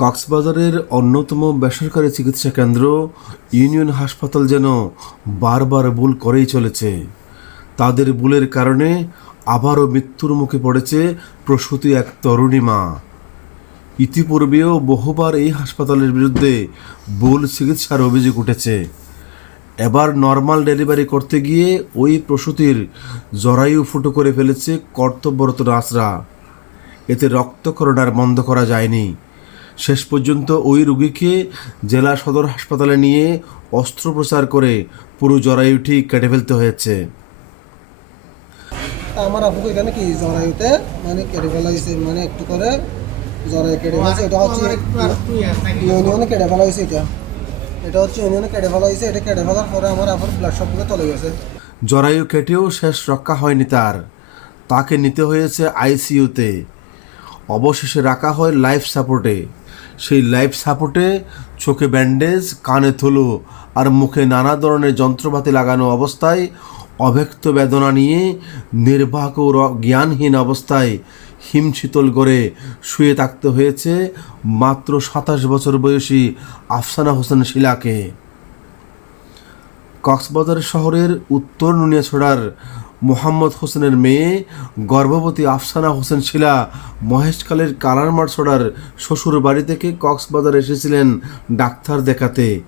কক্সবাজারের অন্যতম বেসরকারি চিকিৎসা কেন্দ্র ইউনিয়ন হাসপাতাল যেন বারবার ভুল করেই চলেছে। তাদের ভুলের কারণে আবারও মৃত্যুর মুখে পড়েছে প্রসূতি এক তরুণী মা। ইতিপূর্বেও বহুবার এই হাসপাতালের বিরুদ্ধে ভুল চিকিৎসার অভিযোগ উঠেছে। এবার নর্মাল ডেলিভারি করতে গিয়ে ওই প্রসূতির জরায়ু ফুটো করে ফেলেছে কর্তব্যরত নার্সরা। এতে রক্তক্ষরণ আর বন্ধ করা যায়নি। শেষ পর্যন্ত ওই রুগীকে জেলা সদর হাসপাতালে নিয়ে অস্ত্রোপচার করে পুরো জরায়ুটি কেটে ফেলতে হয়েছে। তা আমার আপুকে এখানে কি জরায়ুতে? মানে কেটে ফেলা হয়েছে মানে একটু করে জরায়ু কেটে ফেলা হয়েছে এটা হচ্ছে ইউনিয়নে কেটে ফেলা হয়েছে এটা। এটা হচ্ছে ইউনিয়নে কেটে ফেলা হয়েছে এটা কেটে ফেলার পরে আমার আপুর ব্লাড সবগুলো চলে গেছে। জরায়ু কেটেও শেষ রক্ষা হয়নি তার। তাকে নিতে হয়েছে আইসিইউতে। অবশেষে রাখা হয় লাইফ সাপোর্টে। সেই লাইফ সাপোর্টে চোখে ব্যান্ডেজ কানে থুলো আর মুখে নানা ধরনের যন্ত্রপাতি লাগানো অবস্থায় অব্যক্ত বেদনা নিয়ে নির্বাক ও জ্ঞানহীন অবস্থায় হিমশীতল করে শুয়ে থাকতে হয়েছে মাত্র সাতাশ বছর বয়সী আফসানা হোসেন শিলাকে। কক্সবাজার শহরের উত্তর নুনিয়া নুনিয়াছড়ার মোহাম্মদ হোসেনের মেয়ে, গর্ভবতী আফসানা হোসেন শিলা, মহেশকালের কালারমার ছড়ার শ্বশুর বাড়ি থেকে কক্সবাজার এসেছিলেন ডাক্তার দেখাতে।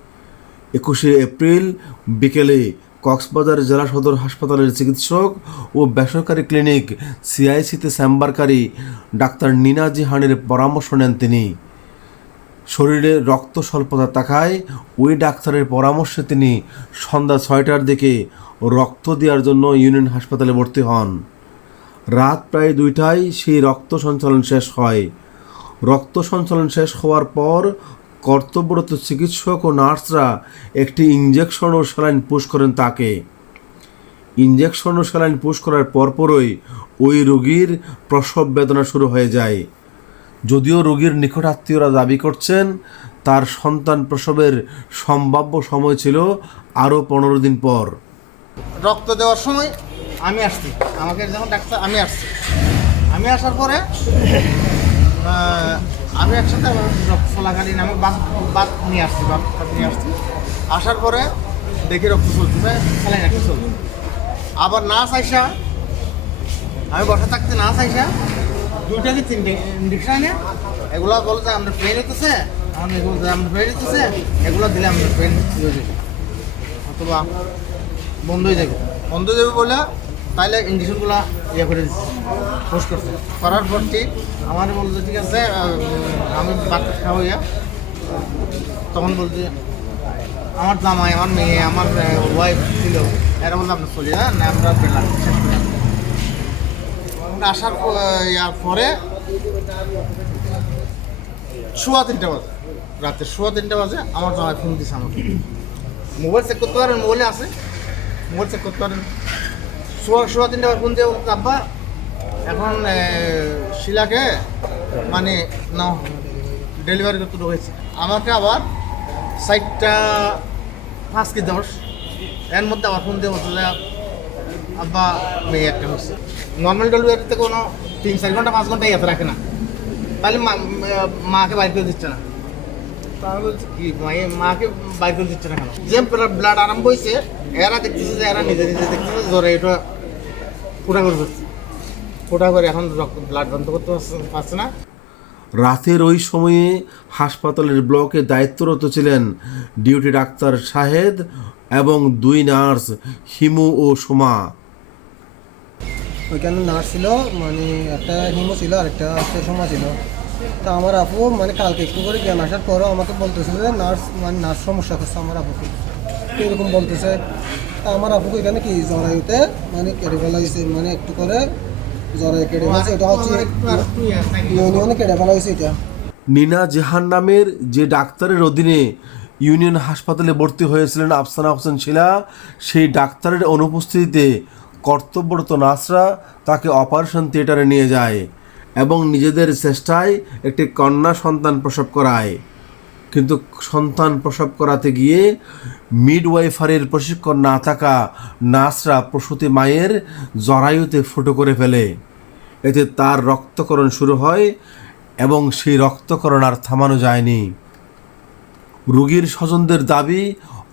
একুশে এপ্রিল বিকেলে কক্সবাজার জেলা সদর হাসপাতালের চিকিৎসক ও বেসরকারি ক্লিনিক সিআইসিতে চেম্বারকারী ডাক্তার নিনা জিহানের পরামর্শ নেন তিনি। শরীরে রক্ত স্বল্পতা থাকায় ওই ডাক্তারের পরামর্শে তিনি সন্ধ্যা ছয়টার দিকে রক্ত দেওয়ার জন্য ইউনিয়ন হাসপাতালে ভর্তি হন। রাত প্রায় দুইটায় সেই রক্ত সঞ্চালন শেষ হয়। রক্ত সঞ্চালন শেষ হওয়ার পর কর্তব্যরত চিকিৎসক ও নার্সরা একটি ইঞ্জেকশন ও স্যালাইন পুশ করেন তাকে। ইঞ্জেকশন ও স্যালাইন পুশ করার পরপরই ওই রোগীর প্রসব বেদনা শুরু হয়ে যায়। যদিও রোগীর নিকট আত্মীয়রা দাবি করছেন, তার সন্তান প্রসবের সম্ভাব্য সময় ছিল আরও পনেরো দিন পর। রক্ত দেওয়ার সময় আমি আসছি। আমাকে যখন ডাক্তার আমি আসছি। আমি আসার পরে আমি একসাথে রক্ত চলাকালীন আমি বাদ বাদ নিয়ে আসছি বাদ নিয়ে আসছি। আসার পরে দেখি রক্ত চলতেছে স্যালাইন একটা চলছে আবার না চাইসা, আমি বসে থাকতে না চাইসা, দুইটা কি তিনটে ইঞ্জেকশন এগুলো বলে যে আমরা পেন হইতেছে আমার এগুলো আমরা পেন হইতেছে এগুলো দিলে আমরা হয়ে যাবে অথবা বন্ধ হয়ে যাবে। বন্ধ হয়ে যাবে বলে তাইলে ইঞ্জেকশনগুলো ইয়ে করে দিচ্ছে। পোস্ট করছে করার পর ঠিক আমার বলতে ঠিক আছে আমি বাচ্চা খাওয়া ইয়া। তখন বলছে, আমার জামাই, আমার মেয়ে, আমার ওয়াইফ ছিল। এরা বলতে আপনার চলে যান না, আমরা পেলাম। আসার ইয়ার পরে সোয়া তিনটা বাজে। রাতে সোয়া তিনটা বাজে আমার জামাই ফোন দিছে আমাকে। মোবাইল চেক করতে পারেন মোবাইলে আছে। চেক করতে পারেন সোয়া সোয়া তিনটা ফোন দিয়ে আব্বা এখন শিলাকে মানে না ডেলিভারি করতে হয়েছে। আমাকে আবার সাইটটা পাঁচ কি দশ এর মধ্যে আবার ফোন দিয়ে বলছে যে, আব্বা মেয়ে একটা হচ্ছে নর্মাল ডেলিভারিতে কোনো তিন চার ঘণ্টা পাঁচ ঘণ্টা ইয়াতে রাখে না। তাহলে মাকে বাইর করে দিচ্ছে না। তাহলে কি মায়ে মাকে বাইর করে দিচ্ছে না কেন? যে ব্লাড আরম্ভ হয়েছে এরা দেখতেছে যে এরা নিজে নিজে দেখতেছে জ্বরে এটা ফোটা করে ফেলছে ফোটা করে এখন ব্লাড বন্ধ করতে পারছে- পারছে না। রাতের ওই সময়ে হাসপাতালের ব্লকে দায়িত্বরত ছিলেন ডিউটি ডাক্তার শাহেদ এবং দুই নার্স হিমু ও সোমা। ওইখানে নার্স ছিল মানে একটা হিমো ছিল আর একটা সোমা ছিল। তা আমার আপু মানে কালকে একটু করে জ্ঞান আসার পরও আমাকে বলতেছে যে, নার্স মানে নার্স সমস্যা করছে আমার আপুকে। এরকম বলতেছে। তা আমার আপুকে এখানে কি, জরায়ুতে মানে কেটে ফেলা হয়েছে মানে একটু করে জরায়ু কেটে ফেলছে এটা হচ্ছে ইউনিয়নে কেটে ফেলা হয়েছে এটা। নিনা জেহান নামের যে ডাক্তারের অধীনে ইউনিয়ন হাসপাতালে ভর্তি হয়েছিলেন আফসানা হোসেন শিলা, সেই ডাক্তারের অনুপস্থিতিতে কর্তব্যরত নার্সরা তাকে অপারেশন থিয়েটারে নিয়ে যায়। এবং নিজেদের চেষ্টায় একটি কন্যা সন্তান প্রসব করায়। কিন্তু সন্তান প্রসব করাতে গিয়ে মিডওয়াইফারের প্রশিক্ষণ না থাকা নার্সরা প্রসূতি মায়ের জরায়ুতে ফুটো করে ফেলে। এতে তার রক্তকরণ শুরু হয় এবং সেই রক্তকরণ আর থামানো যায়নি। রুগীর স্বজনদের দাবি,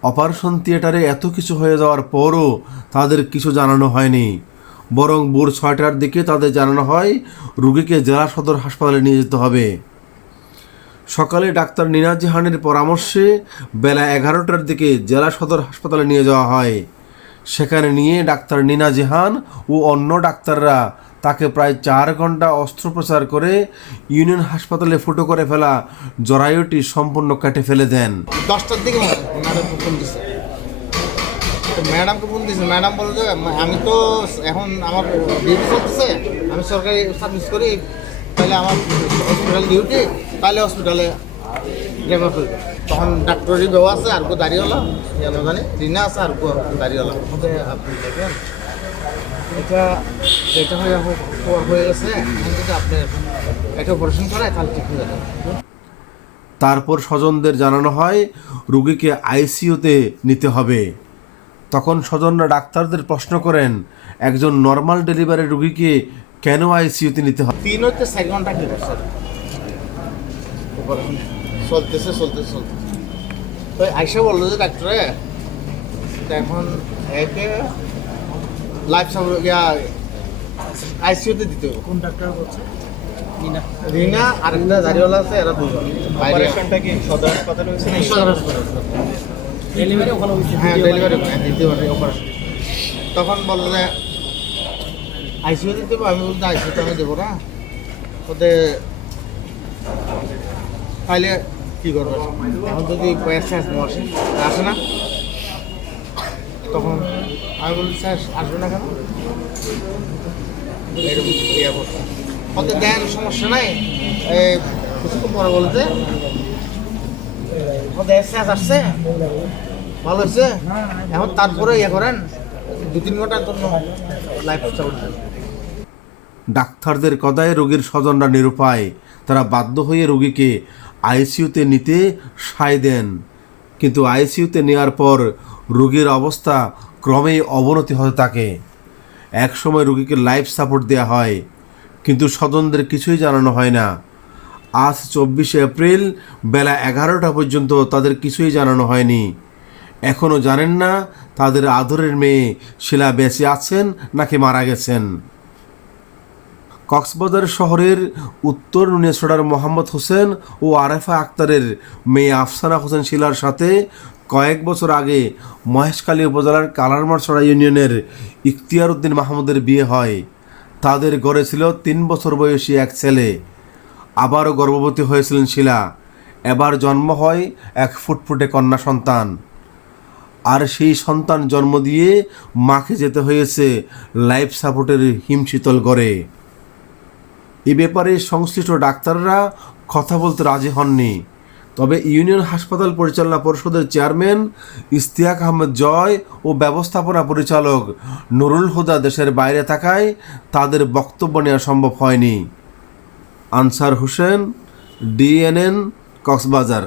অপারেশন থিয়েটারে এত কিছু হয়ে যাওয়ার পরও তাদের কিছু জানানো হয়নি। বরং ভোর ছয়টার দিকে তাদের জানানো হয়, রুগীকে জেলা সদর হাসপাতালে নিয়ে যেতে হবে। সকালে ডাক্তার নিনাজ জাহানের পরামর্শে বেলা এগারোটার দিকে জেলা সদর হাসপাতালে নিয়ে যাওয়া হয়। সেখানে নিয়ে ডাক্তার নিনা জাহান ও অন্য ডাক্তাররা তাকে প্রায় চার ঘণ্টা অস্ত্রোপচার করে ইউনিয়ন হাসপাতালে ফুটো করে ফেলা জরায়ুটি সম্পূর্ণ কেটে ফেলে দেন। দশটার দিকে মনে হয় ম্যাডামকে ফোন দিছে তো ম্যাডামকে দিছে ম্যাডাম বলে যে আমি তো এখন আমার ডিউটি চলতেছে আমি সরকারি সার্ভিস করি তাহলে আমার হসপিটাল ডিউটি তাহলে হসপিটালে রেফার করবে। তখন ডাক্তারি বেও আছে আর কো দাঁড়িয়েলা জানো জানি রিনা আছে আর কো দাঁড়িয়েলা ওকে আপনি দেখেন এটা এটা হয়ে হয়ে- হয়ে গেছে এখন যদি আপনি এটা অপারেশন করায় তাহলে ঠিক হয়ে যাবে। তারপর স্বজনদের জানানো হয় রুগীকে আইসিইউতে নিতে হবে। তখন স্বজনরা ডাক্তারদের প্রশ্ন করেন একজন নর্মাল ডেলিভারি রুগীকে কেন আইসিইউতে নিতে হবে তিন হচ্ছে চার ঘণ্টা কি করছে? চলতেছে চলতেছে চলতেছে। তো আইসা বলল যে ডাক্তারে এখন একে লাইফ সাপোর্ট ইয়া আইসিউতে দিতে হবে। কোন ডাক্তার বলছে? রিনা। আর একটা দাঁড়িয়েওয়ালা আছে এরা দুজন। বাইরে কি সদর হাসপাতালে হয়েছে সদর হাসপাতাল। ডেলিভারি ওখানে হ্যাঁ ডেলিভারি পারি অপারেশন তখন বলল যে আইসিউ দিতে হবে? আমি বলতে আইসিউতে আমি দেবো না। ওতে তাহলে কী করবে? এখন যদি পয়সা আসে আসে আসে না। তখন আমি বলছি স্যার আসবে না কেন? এরকম ইয়ে করতে ওতে দেন সমস্যা নাই। এই কিছুক্ষণ পরে বলতে ইয়ে ডাক্তারদের কদায় রোগীর স্বজনরা নিরুপায়। তারা বাধ্য হয়ে রোগীকে আইসিইউতে নিতে সায় দেন। কিন্তু আইসিইউতে নেওয়ার পর রোগীর অবস্থা ক্রমেই অবনতি হতে থাকে। একসময় রোগীকে লাইফ সাপোর্ট দেওয়া হয়, কিন্তু স্বজনদের কিছুই জানানো হয় না। আজ চব্বিশে এপ্রিল বেলা এগারোটা পর্যন্ত তাদের কিছুই জানানো হয়নি। এখনও জানেন না তাদের আদরের মেয়ে শিলা বেঁচে আছেন নাকি মারা গেছেন। কক্সবাজার শহরের উত্তর নুনিয়াছড়ার মোহাম্মদ হোসেন ও আরেফা আক্তারের মেয়ে আফসানা হোসেন শিলার সাথে কয়েক বছর আগে মহেশখালী উপজেলার কালারমারছড়া ইউনিয়নের ইখতিয়ার উদ্দিন মাহমুদের বিয়ে হয়। তাদের গড়ে ছিল তিন বছর বয়সী এক ছেলে। আবারও গর্ভবতী হয়েছিলেন শিলা। এবার জন্ম হয় এক ফুটফুটে কন্যা সন্তান। আর সেই সন্তান জন্ম দিয়ে মাকে যেতে হয়েছে লাইফ সাপোর্টের হিমশীতল গড়ে। এ ব্যাপারে সংশ্লিষ্ট ডাক্তাররা কথা বলতে রাজি হননি। তবে ইউনিয়ন হাসপাতাল পরিচালনা পরিষদের চেয়ারম্যান ইস্তিয়াক আহমেদ জয় ও ব্যবস্থাপনা পরিচালক নুরুল হুদা দেশের বাইরে থাকায় তাদের বক্তব্য নেওয়া সম্ভব হয়নি। আনসার হোসেন ডিএনএন কক্সবাজার।